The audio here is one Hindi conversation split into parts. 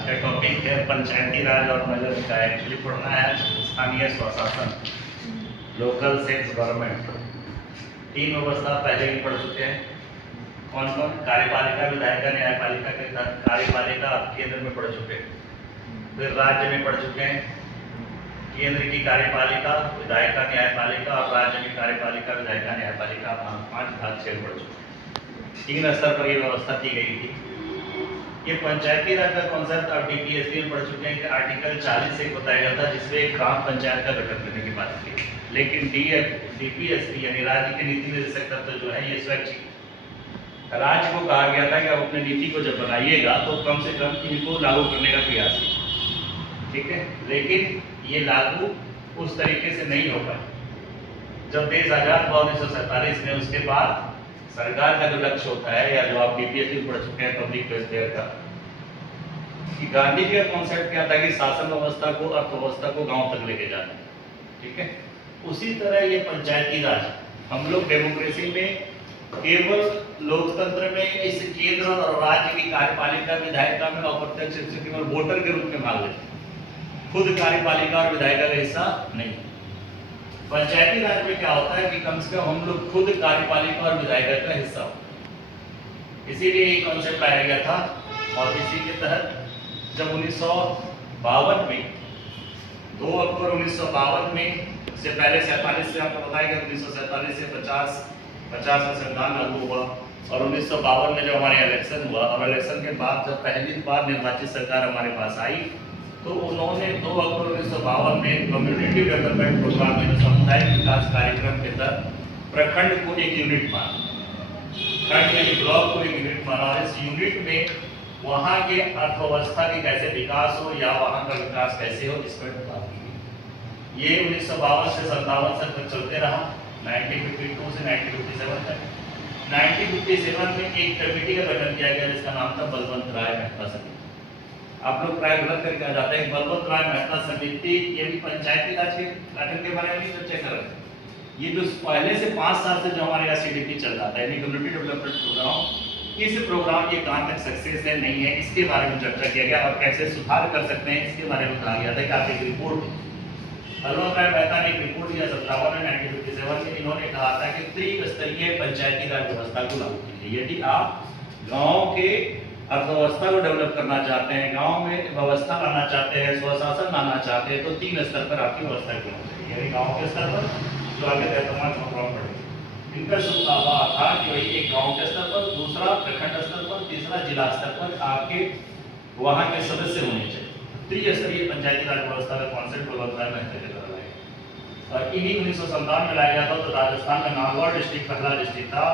आज का टॉपिक है पंचायती राज और नगर निकाय। एक्चुअली पढ़ना है स्थानीय स्वशासन, लोकल सेल्फ गवर्नमेंट। तीन व्यवस्था पहले ही पढ़ चुके हैं। कौन कौन? कार्यपालिका, विधायिका, न्यायपालिका के तहत कार्यपालिका आप केंद्र में पढ़ चुके हैं, फिर राज्य में पढ़ चुके हैं। केंद्र की कार्यपालिका, विधायिका, न्यायपालिका और राज्य की कार्यपालिका, विधायिका, न्यायपालिका, 5 भाग 6 पढ़ चुके हैं। 3 स्तर पर यह व्यवस्था की गई थी। ये पंचायती राज का कॉन्सेप्ट आप डीपीएसपी में पढ़ चुके हैं कि आर्टिकल 40 एक बताया जाता है जिसमें एक ग्राम पंचायत का गठन करने की बात की। लेकिन डीपीएसपी यानी राज्य के नीति निर्देशक तत्व जो है ये स्वैच्छिक। राज्य को कहा गया था कि आप अपनी नीति को जब बनाइएगा तो कम से कम इनको लागू करने का प्रयास कीजिए, ठीक है। लेकिन ये लागू उस तरीके से नहीं हो पाया। जब देश आजाद हुआ 1947 में, उसके बाद सरकार का जो लक्ष्य होता है या जो आप डीपीएसपी पढ़ चुके हैं पब्लिक वेलफेयर का, कि गांधी जी का कॉन्सेप्ट क्या था कि शासन व्यवस्था को, अर्थव्यवस्था को गांव तक लेके जाना, ठीक है। उसी तरह ये पंचायती राज, हम लोग डेमोक्रेसी में केवल लोकतंत्र में इस केंद्र और राज्य की कार्यपालिका, विधायिका में अप्रत्यक्ष रूप से केवल वोटर के रूप में भाग लेते हैं, खुद कार्यपालिका और विधायिका का हिस्सा नहीं। पंचायती राज में क्या होता है कि कम से कम हम लोग खुद कार्यपालिका और विधायिका का हिस्सा हो। इसीलिए ये कॉन्सेप्ट लाया गया था। और इसी के तहत जब 1952 में 2 अक्टूबर 1952 में, इससे पहले 47 से आपको बताया गया, 1947 से 50 में संविधान लागू हुआ। और 1952 में जब हमारे इलेक्शन हुआ और इलेक्शन के बाद जब पहली बार निर्वाचित सरकार हमारे पास आई तो उन्होंने 2 अक्टूबर 1952 में कम्युनिटी डेवलपमेंट प्रोग्राम में सामुदायिक विकास कार्यक्रम के तहत प्रखंड को एक यूनिट माना, खंड यानी ब्लॉक को एक यूनिट माना। और इस यूनिट में वहाँ के अर्थव्यवस्था की कैसे विकास हो या वहाँ का विकास कैसे हो, इस पर बात की गई। ये 1952 से 57 तक चलते रहा, 1952 से 1957 तक। 1957 में एक कमेटी का गठन किया गया जिसका नाम था बलवंत राय मेहता समिति। आप लोग प्राय गलत करके आ जाते हैं। बलवंत राय मेहता समिति ये भी पंचायती राज के गठन के बारे में चर्चा कर रहे हैं। ये जो पहले से 5 साल से जो हमारे यहाँ सीडीपी चल रहा था यानी कम्युनिटी डेवलपमेंट प्रोग्राम, इस प्रोग्राम के कहाँ तक सक्सेस है नहीं है इसके बारे में चर्चा किया गया और कैसे सुधार कर सकते हैं इसके बारे में कहा गया था कि आप एक रिपोर्ट, बलवंत राय मेहता ने एक रिपोर्ट दिया 57 में 1957 में। इन्होंने कहा था कि त्रिस्तरीय पंचायती राज व्यवस्था को लागू कीजिए। यदि आप गाँव के अर्थव्यवस्था को डेवलप करना चाहते हैं, गांव में व्यवस्था लाना चाहते हैं, स्वशासन लाना चाहते हैं, तो 3 स्तर पर आपकी व्यवस्था होनी चाहिए। यानी गांव के स्तर पर जो आगे तमाम प्रोग्राम पड़ेगा, इनका शुभ था कि वही एक गांव के स्तर पर, दूसरा प्रखंड स्तर पर, तीसरा जिला स्तर पर आपके वहाँ के सदस्य होने चाहिए। त्रिस्तरीय पंचायती राज व्यवस्था का कॉन्सेप्ट बलवंत राय मेहता के द्वारा लाया गया। और इन्हीं 1957 में लाया गया था। तो राजस्थान में नागौर डिस्ट्रिक्ट पहला डिस्ट्रिक्ट था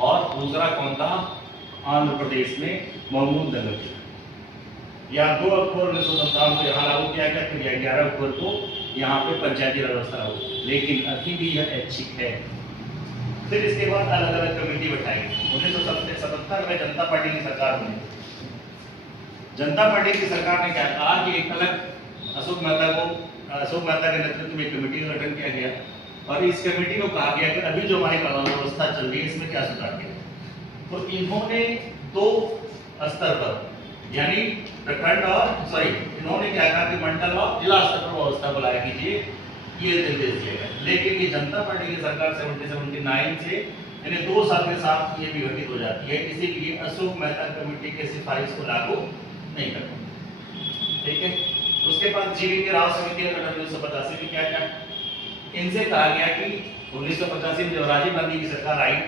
और दूसरा कौन था? आंध्र प्रदेश में महमूदनगर जिला। या 2 अक्टूबर 1957 को यहाँ लागू किया गया, फिर 11 अक्टूबर को यहाँ पे पंचायती राज व्यवस्था लागू, लेकिन अभी भी यह ऐच्छिक है। फिर इसके बाद अलग अलग कमेटी बैठाई गई। 1977 में जनता पार्टी की सरकार बनी। जनता पार्टी की सरकार ने क्या कहा कि एक अलग अशोक मेहता के नेतृत्व में कमेटी का गठन किया गया और इस कमेटी को कहा गया कि अभी जो हमारी कानून व्यवस्था चल रही है इसमें क्या सुधार किया। तो इन्होंने 2 स्तर पर यानी प्रखंड और इन्होंने क्या कहा कि मंडल और जिला स्तर पर व्यवस्था को लाया कीजिए, ये निर्देश दिए गए। लेकिन ये जनता पार्टी की सरकार 79 से यानी 2 साल के साथ ये विघटित हो जाती है। इसीलिए अशोक मेहता कमेटी के सिफारिश को लागू नहीं करते, ठीक है। उसके बाद जीवी राव समिति का गठन 1985 में किया गया। इनसे कहा गया कि 1985 में जब राजीव गांधी की सरकार आई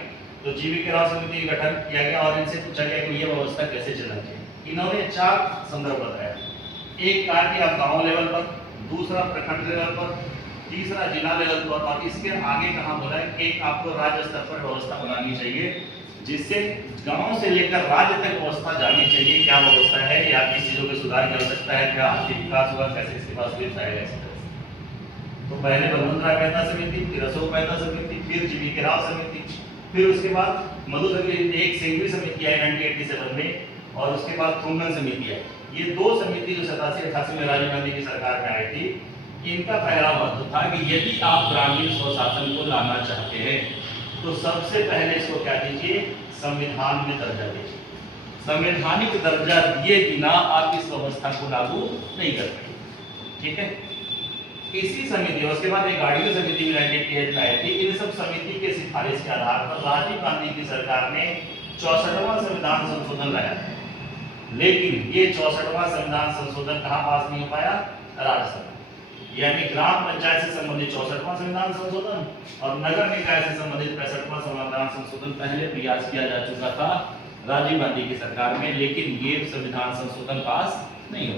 तो जीवी राव समिति का गठन किया गया और इनसे पूछा गया कि ये व्यवस्था कैसे चलनी चाहिए। इन्होंने 4 संदर्भ बताया। एक कहा कि आप गांव लेवल पर, दूसरा प्रखंड लेवल पर, तीसरा जिला लेवल पर और इसके आगे कहां बोला है कि आपको राज्य स्तर पर व्यवस्था बनानी चाहिए जिससे गांव से लेकर राज्य तक व्यवस्था जानी चाहिए। क्या व्यवस्था है या किस चीजों में सुधार कर सकता है, क्या आर्थिक विकास हुआ, कैसे इसके पास जाएगा। तो पहले बलवंत राय मेहता समिति, फिर अशोक मेहता समिति, फिर जीवी राव समिति, फिर उसके बाद एक सिंघवी समिति आई 1987 में और उसके बाद थुंगन समिति आई। ये 2 समिति जो 87-88 में राजीव गांधी की सरकार में आई थी, इनका पहला महत्व था कि यदि आप ग्रामीण स्वशासन को लाना चाहते हैं तो सबसे पहले इसको क्या दीजिए, संविधान में दर्जा दीजिए। संवैधानिक दर्जा दिए बिना आप इस व्यवस्था को लागू नहीं कर पाएंगे। ठीक है, इसी समिति और उसके बाद एक गार्डियन समिति भी 1998 में आई थी। इन सब समिति के सिफारिश के आधार पर राजीव गांधी की सरकार ने 64वां संविधान संशोधन लाया, लेकिन ये 64वां संविधान संशोधन कहाँ पास नहीं हो पाया? राज्यसभा। यानी ग्राम पंचायत से संबंधित 64वां संविधान संशोधन और नगर निकाय से संबंधित 65वां संविधान संशोधन पहले प्रयास किया जा चुका था राजीव गांधी की सरकार में, लेकिन ये संविधान संशोधन पास नहीं हो।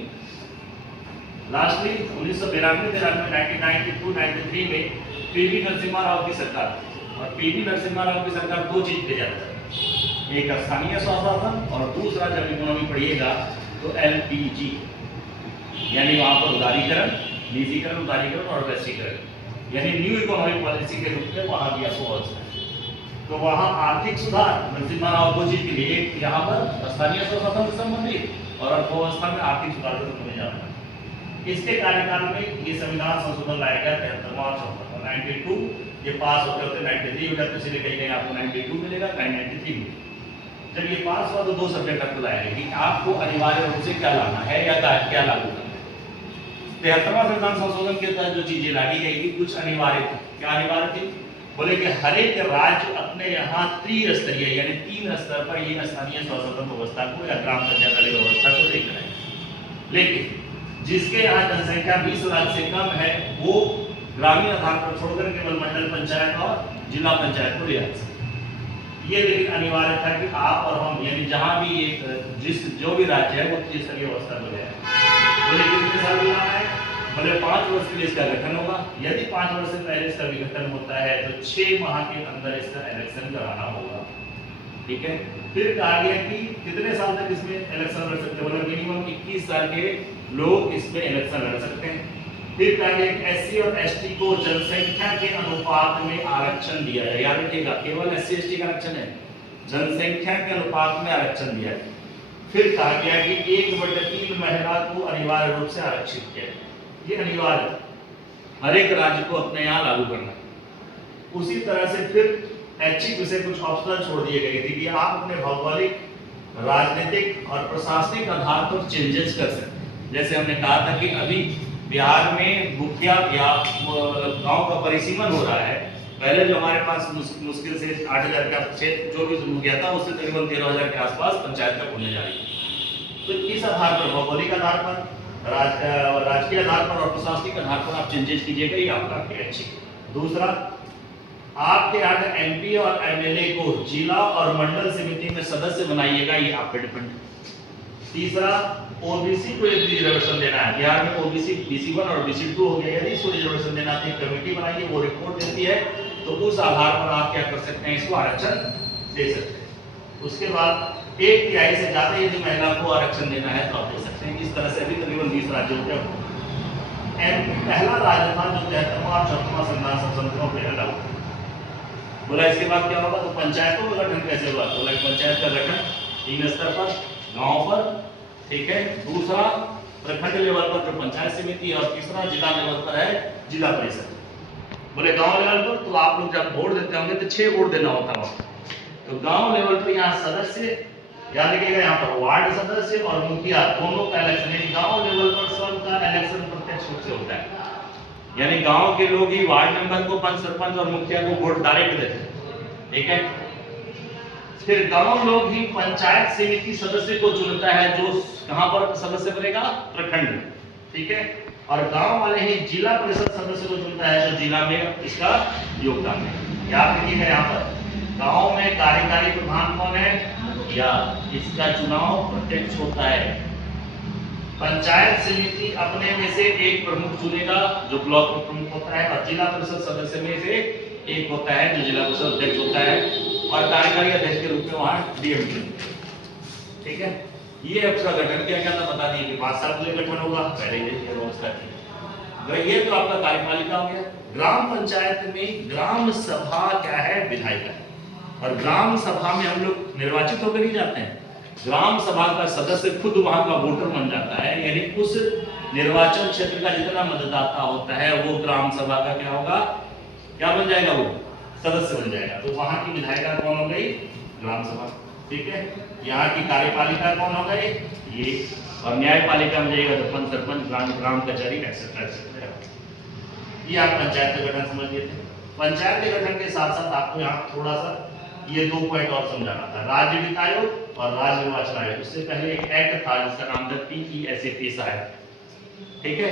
लास्टली 1992-93 में पीवी नरसिम्हा राव की सरकार, और पीवी नरसिम्हा राव की सरकार दो चीज पे जाता है, एक स्थानीय स्वशासन और दूसरा जब इकोनॉमी पढ़िएगा तो एलपीजी, यानी वहां पर उदारीकरण, निजीकरण, उदारीकरण और वैश्वीकरण, यानी न्यू इकोनॉमिक पॉलिसी के रूप में वहां भी अफोर्स है। तो वहां आर्थिक सुधार नरसिम्हा राव को जी के लिए यहाँ पर स्थानीय स्वशासन से संबंधित और अर्थव्यवस्था में आर्थिक सुधार को होने जाता है। इसके कार्यकाल में ये संविधान संशोधन लाया गया 73वां और 74वां। 92 ये पास होते होते 93 हो जाता है, इसलिए कहीं आपको 92 मिलेगा, 93 मिलेगा। जब ये पास हुआ तो दो सब्जेक्ट आपको लाया गया कि आपको अनिवार्य रूप से क्या लाना है या क्या लागू करना है। 73वां संविधान संशोधन के तहत जो चीजें लाई गई थी कुछ अनिवार्य थी। क्या अनिवार्य थी? बोले कि हर एक राज्य अपने यहाँ त्रिस्तरीय यानी 3 स्तर पर ये स्थानीय स्वशासन व्यवस्था को या ग्राम पंचायत वाली व्यवस्था को देख रहे हैं, लेकिन जिसके यहाँ जनसंख्या 20 लाख से कम है वो ग्रामीण आधार पर छोड़कर केवल मंडल पंचायत और जिला पंचायत को ले आ सकते। ये लेकिन अनिवार्य था कि आप और हम यानी जहाँ भी एक जो भी राज्य है वो त्रिस्तरीय व्यवस्था को ले आए। बोले कितने साल में आना है? बोले 5 वर्ष के लिए इसका गठन होगा। यदि 5 वर्ष से पहले इसका विघटन होता है तो 6 माह के अंदर इसका इलेक्शन कराना होगा। ठीक है, फिर कहा गया कि कितने साल तक इसमें इलेक्शन लड़ सकते हैं? बोले मिनिमम 21 साल के लोग इसमें इलेक्शन लड़ सकते हैं। फिर कहा गया कि एससी और एसटी को जनसंख्या के अनुपात में आरक्षण दिया जाए। याद रखिएगा, केवल एससी एसटी का आरक्षण है, जनसंख्या के अनुपात में आरक्षण दिया जाए। फिर कहा गया कि 1/3 महिला को अनिवार्य रूप से आरक्षित किया जाए। ये अनिवार्य हर एक राज्य को अपने यहाँ लागू करना। उसी तरह से फिर ऐच्छिक विषय कुछ ऑप्शनल छोड़ दिए गए थे कि आप अपने भौगोलिक, राजनीतिक और प्रशासनिक आधार पर चेंजेस कर सकते हैं। जैसे हमने कहा था कि अभी बिहार में मुखिया या गांव का परिसीमन हो रहा है। पहले जो हमारे पास मुश्किल से 8000 का क्षेत्र जो भी मुखिया था उससे तकरीबन 13000 के आसपास पंचायत तक होने जा रही है। तो इस आधार पर, भौगोलिक आधार पर, राजकीय आधार पर और प्रशासनिक आधार पर आप चेंजेस कीजिएगा, ये आपका अच्छी। दूसरा, आपके यहाँ एमपी और एमएलए को जिला और मंडल समिति में सदस्य बनाइएगा, ये आप पे डिपेंड। तीसरा, ओबीसी को यदि रिजर्वेशन देना है, बिहार में ओबीसी BC1 और BC2 हो गया, यदि इसको रिजर्वेशन देना है कमेटी बनाइए, वो रिपोर्ट देती है, तो उस आधार पर आप क्या कर सकते हैं, इसको आरक्षण दे सकते हैं। उसके बाद 1/3 से ज्यादा यदि महिला को आरक्षण देना है तो आप दे सकते हैं। इस तरह से अभी तकरीबन 20 राज्यों के पहला राज्य था जो 73वां और 74वां संविधान संशोधनों पे लगा। बोला इसके बाद क्या होगा, तो पंचायतों का गठन कैसे होगा? बोला पंचायत का गठन 3 स्तर पर, गांव पर, ठीक है, दूसरा प्रखंड लेवल पर जो पंचायत समिति, और तीसरा जिला लेवल पर है जिला परिषद। बोले गांव लेवल पर तो आप लोग जब वोट देते होंगे तो 6 वोट देना होता है। तो गांव लेवल पर यहाँ सदस्य, याद रखिएगा, यहाँ पर वार्ड सदस्य और मुखिया दोनों का इलेक्शन, यानी गांव लेवल पर सबका इलेक्शन प्रत्यक्ष रूप से होता है। यानी गांव के लोग ही वार्ड मेंबर को, पंच, सरपंच और मुखिया को वोट डायरेक्ट देते हैं। ठीक है, फिर गांव लोग ही पंचायत समिति सदस्य को चुनता है, जो कहां पर सदस्य बनेगा, प्रखंड। ठीक है, और गांव वाले ही जिला परिषद सदस्य को चुनता है, जो जिला में इसका योगदान है। याद रखिएगा, यहाँ पर गांव में कार्यकारी प्रधान कौन है, या इसका चुनाव प्रत्यक्ष होता है। पंचायत समिति अपने में से एक प्रमुख चुनेगा जो ब्लॉक में प्रमुख होता है, और जिला परिषद सदस्य में से एक होता है जो जिला परिषद अध्यक्ष होता है, और कार्यकारी अध्यक्ष के रूप में वहां डीएम। ठीक है, ये आपका गठन किया गया था, बता दिए कि 5 साल के लिए गठन होगा, पहले ये व्यवस्था थी। ये तो आपका कार्यपालिका हो गया। ग्राम पंचायत में ग्राम सभा क्या है, विधायिका है, और ग्राम सभा में हम लोग निर्वाचित होकर ही जाते हैं। ग्राम सभा का सदस्य खुद वहां का वोटर बन जाता है, यानी उस निर्वाचन क्षेत्र का जितना मतदाता होता है वो ग्राम सभा का क्या होगा, क्या बन जाएगा, वो सदस्य बन जाएगा। तो वहां की विधायिका कौन हो गई, ग्राम सभा। ठीक है। यहाँ की कार्यपालिका कौन होगा ये, और न्यायपालिका में जाएगा तो सरपंच, ग्राम कचहरी एक्सेट्रा एक्सेट्रा। ये आप पंचायत का गठन समझ लिए थे। पंचायत के गठन के साथ साथ आपको यहाँ थोड़ा सा ये 2 पॉइंट और समझाना था, राज्य वित्त आयोग और राज्य निर्वाचन आयोग। इससे पहले एक एक्ट था जिसका नाम था PESAP शायद, ठीक है।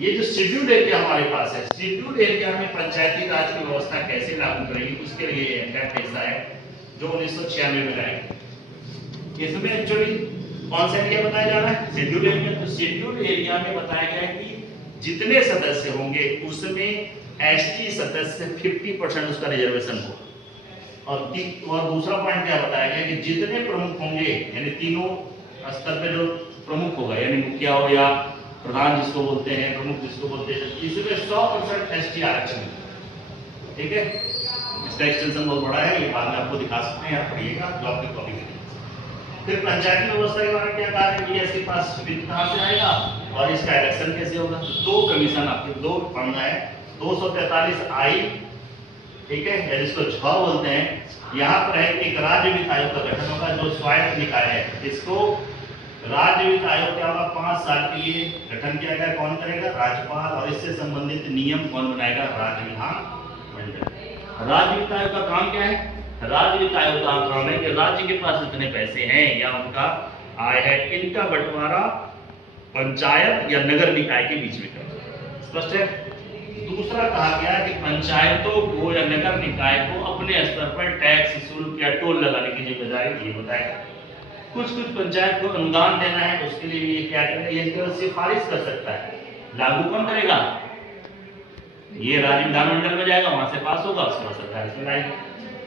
ये जो शेड्यूल्ड एरिया हमारे पास है, शेड्यूल्ड एरिया में पंचायती राज की व्यवस्था कैसे लागू करेगी, उसके लिए एक्ट ऐसा है जो 1996 में लाया। इसमें एक्चुअली कौन सा एरिया बताया जा रहा है, शेड्यूल्ड एरिया। तो शेड्यूल्ड एरिया में बताया गया है कि जितने सदस्य होंगे उसमें ST सदस्य 50% उसका रिजर्वेशन हो। और दूसरा पॉइंट क्या बताया गया कि जितने प्रमुख होंगे, यानी तीनों स्तर पे जो प्रमुख होगा, यानी मुखिया हो या प्रधान जिसको बोलते हैं, प्रमुख जिसको बोलते हैं, इसमें 100% ST आरक्षण, ठीक है। इसका एक्सटेंशन बहुत बड़ा है, ये बाद में आपको दिखा सकते हैं, आप पढ़िएगा जो आपकी कॉपी में। फिर पंचायती व्यवस्था के बारे में क्या कहा है कि इसके पास वित्त कहाँ से आएगा और इसका इलेक्शन कैसे होगा। तो 2 कमीशन आपके 2 पढ़ना है, 243I, ठीक है, या जिसको 6 बोलते हैं। यहाँ पर है एक राज्य वित्त आयोग का गठन होगा जो स्वायत्त निकाय है। इसको राज्य वित्त आयोग क्या होगा, 5 साल के लिए गठन किया गया। कौन करेगा, राज्यपाल। और इससे संबंधित नियम कौन बनाएगा, राज्य विधानमंडल। राज्य वित्त आयोग का काम क्या है, राज्य वित्त आयोग का काम है कि राज्य के पास इतने पैसे हैं या उनका आय है, इनका बंटवारा पंचायत या नगर निकाय के बीच में करना। स्पष्ट है। दूसरा कहा गया कि पंचायतों को या नगर निकाय को अपने स्तर पर टैक्स, शुल्क या टोल लगाने की जिम्मेदारी ये बताएगा। कुछ पंचायत को अनुदान देना है, उसके लिए ये क्या करेगा, ये सिफारिश कर सकता है। लागू कौन करेगा, ये राज्य विधानमंडल में जाएगा, वहां से पास होगा, उसके बाद सरकार इसमें लाएगी।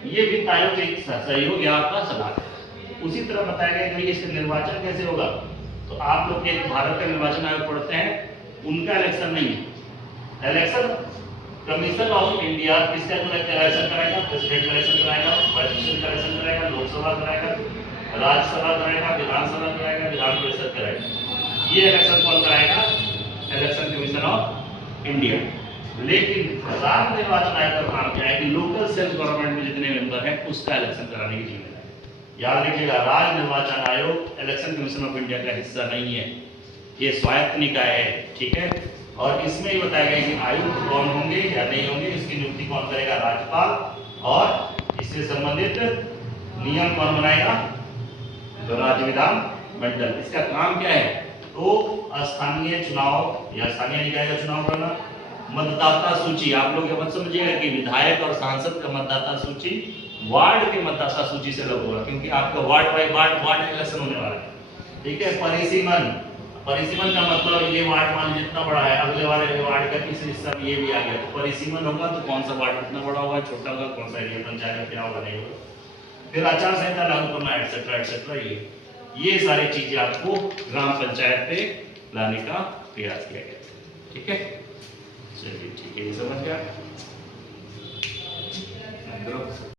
ये वित्त आयोग के सहयोग या आपका सलाह। उसी तरह बताया गया कि इसका निर्वाचन कैसे होगा। तो आप लोग एक भारत का निर्वाचन आयोग पढ़ते हैं, उनका इलेक्शन नहीं है। इलेक्शन कमीशन ऑफ इंडिया किसका इलेक्शन कराएगा, प्रेसिडेंट का इलेक्शन कराएगा, वाइस प्रेसिडेंट का इलेक्शन कराएगा, लोकसभा कराएगा, राज्यसभा कराएगा, विधानसभा कराएगा, विधान परिषद कराएगा। ये इलेक्शन कौन कराएगा, इलेक्शन कमीशन ऑफ इंडिया। लेकिन राज्य निर्वाचन आयोग का काम क्या है कि लोकल सेल्फ गवर्नमेंट में जितने मेंबर हैं उसका इलेक्शन कराने की जिम्मेदारी। याद रखिएगा, राज्य निर्वाचन आयोग इलेक्शन कमीशन ऑफ इंडिया का हिस्सा नहीं है, ये स्वायत्त निकाय है, ठीक है। और इसमें ही बताया गया कि आयुक्त कौन होंगे या नहीं होंगे, इसकी नियुक्ति कौन करेगा, राज्यपाल। और इससे संबंधित नियम कौन बनाएगा, तो राज्य विधानमंडल। इसका काम क्या है, तो स्थानीय चुनाव या स्थानीय निकाय का चुनाव करना। मतदाता सूची, आप लोग ये मत समझिएगा कि विधायक और सांसद का मतदाता सूची वार्ड के मतदाता सूची से अलग होगा, क्योंकि आपका वार्ड बाय वार्ड इलेक्शन होने वाला है, ठीक है। परिसीमन का मतलब ये वार्ड मान जितना बड़ा है, अगले वाले वार्ड का किस हिस्सा में ये भी आ गया, तो परिसीमन होगा तो कौन सा वार्ड कितना बड़ा होगा, छोटा होगा, कौन सा एरिया पंचायत क्या होगा, नहीं होगा। फिर आचार संहिता लागू करना, एक्सेट्रा एक्सेट्रा। ये सारी चीजें आपको ग्राम पंचायत पे लाने का प्रयास किया गया, ठीक है। चलिए ठीक है, ये समझ गया।